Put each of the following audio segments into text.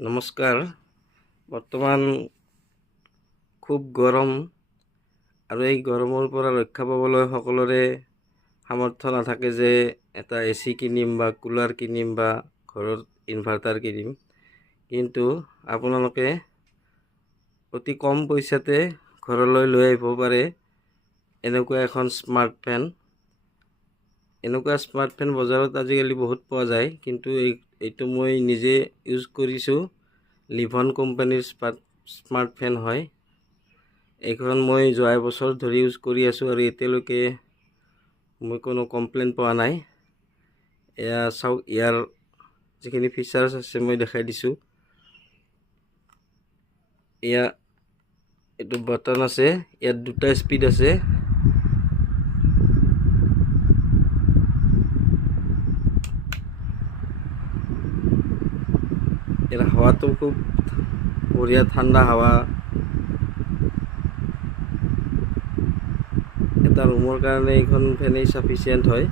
নমস্কাৰ। বৰ্তমান খুব গৰম আৰু এই গৰমৰ পৰা ৰক্ষা পাবলৈ সকলোৰে সামৰ্থ্য নাথাকে যে এটা এচি কিনিম বা কুলাৰ কিনিম বা ঘৰত ইনভাৰ্টাৰ কিনিম, কিন্তু আপোনালোকে অতি কম পইচাতে ঘৰলৈ লৈ আহিব পাৰে এনেকুৱা এখন স্মাৰ্ট ফেন। এনেকুৱা স্মাৰ্ট ফেন বজাৰত আজিকালি বহুত পোৱা যায়, কিন্তু এইটো মই নিজে ইউজ কৰিছোঁ। লিভন কোম্পানীৰ স্মাৰ্ট ফেন হয়। এইখন মই যোৱা বছৰ ধৰি ইউজ কৰি আছোঁ আৰু এতিয়ালৈকে মই কোনো কমপ্লেইন পোৱা নাই। এয়া চাওক, ইয়াৰ যিখিনি ফিচাৰ্ছ আছে মই দেখাই দিছোঁ। এইটো বাটন আছে, ইয়াত দুটা স্পীড আছে। ইয়াৰ হাৱাটো খুব বঢ়িয়া, ঠাণ্ডা হাৱা। এটা ৰুমৰ কাৰণে এইখন ফেনেই চাফিচিয়েণ্ট হয়।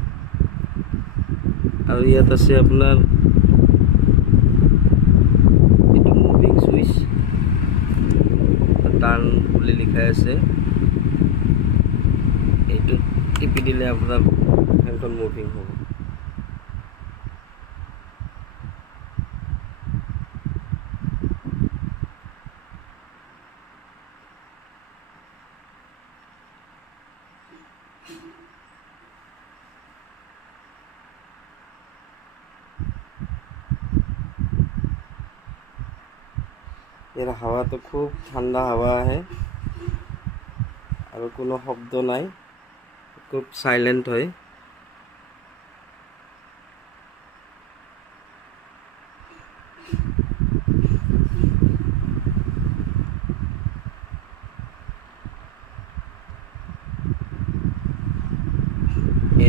আৰু ইয়াত আছে আপোনাৰ এইটো মুভিং চুইচ, টাৰ্ণ বুলি লিখা আছে। এইটো টিপি দিলে আপোনাৰ ফেনখন মুভিং হ'ব। ইয়াৰ হাৱাটো খুব ঠাণ্ডা হাৱা আহে আৰু কোনো শব্দ নাই, খুব চাইলেণ্ট হয়।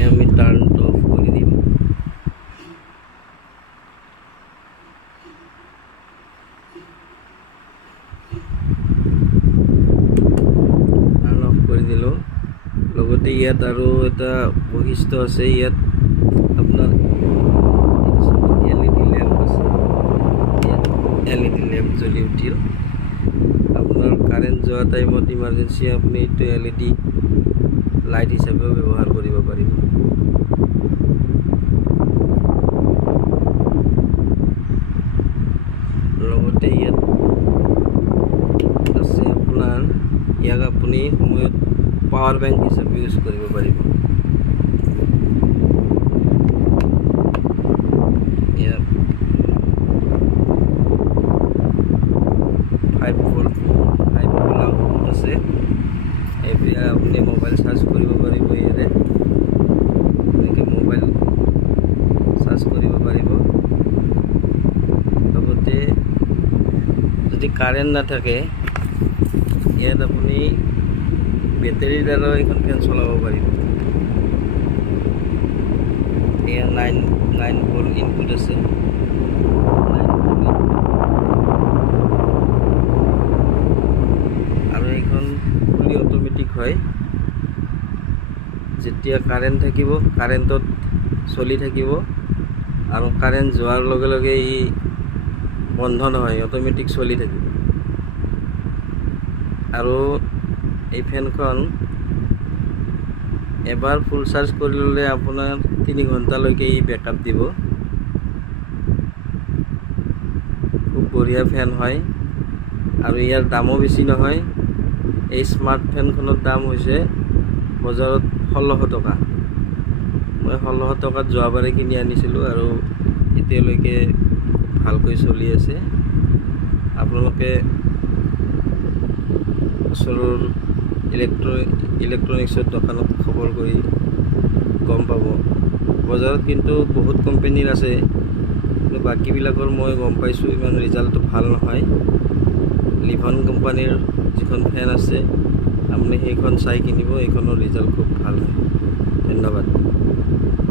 আমি টাৰ্ণটো অফ কৰি দিম। টাৰ্ণ অফ কৰি দিলোঁ। লগতে ইয়াত আৰু এটা বৈশিষ্ট্য আছে, ইয়াত আপোনাৰ LED লেম্প আছে। ইয়াত LED লেম্প জ্বলি উঠিল। আপোনাৰ কাৰেণ্ট যোৱা টাইমত ইমাৰ্জেঞ্চি আপুনি এইটো LED লাইট হিচাপেও ব্যৱহাৰ কৰিব পাৰিব। লগতে ইয়াত আছে আপোনাৰ, ইয়াক আপুনি সময়ত পাৱাৰ বেংক হিচাপে ইউজ কৰিব পাৰিব। ইয়াত 5 ভোল্ট আউটপুট আছে। এতিয়া আপুনি মোবাইল চাৰ্জ কৰিব পাৰিব। ইয়াৰে এনেকৈ মোবাইল চাৰ্জ কৰিব পাৰিব। লগতে যদি কাৰেণ্ট নাথাকে, ইয়াত আপুনি বেটেৰীৰ দ্বাৰাও এইখন ফেন চলাব পাৰিব। এয়া 9 ভোল্ট ইনপুট আছে। আৰু এইখন ফুলি অট'মেটিক হয়। যেতিয়া কাৰেণ্ট থাকিব, কাৰেণ্টত চলি থাকিব, আৰু কাৰেণ্ট যোৱাৰ লগে লগে ই বন্ধ নহয়, অট'মেটিক চলি থাকিব। আৰু এই ফেনখন এবাৰ ফুল চাৰ্জ কৰি ল'লে আপোনাৰ 3 ঘণ্টালৈকে ই বেকআপ দিব। খুব বঢ়িয়া ফেন হয় আৰু ইয়াৰ দামো বেছি নহয়। এই স্মাৰ্ট ফেনখনৰ দাম হৈছে বজাৰত 1600 টকা। মই 1600 টকাত যোৱাবাৰে কিনি আনিছিলোঁ আৰু এতিয়ালৈকে ভালকৈ চলি আছে। আপোনালোকে ওচৰৰ ইলেক্ট্ৰনিক্সৰ দোকানত খবৰ কৰি গম পাব। বজাৰত কিন্তু বহুত কোম্পানীৰ আছে, কিন্তু বাকীবিলাকৰ মই গম পাইছোঁ ইমান ৰিজাল্টটো ভাল নহয়। লিভন কোম্পানীৰ যিখন ফেন আছে, আপুনি সেইখন চাই কিনিব। এইখনৰ ৰিজাল্ট খুব ভাল হয়। ধন্যবাদ।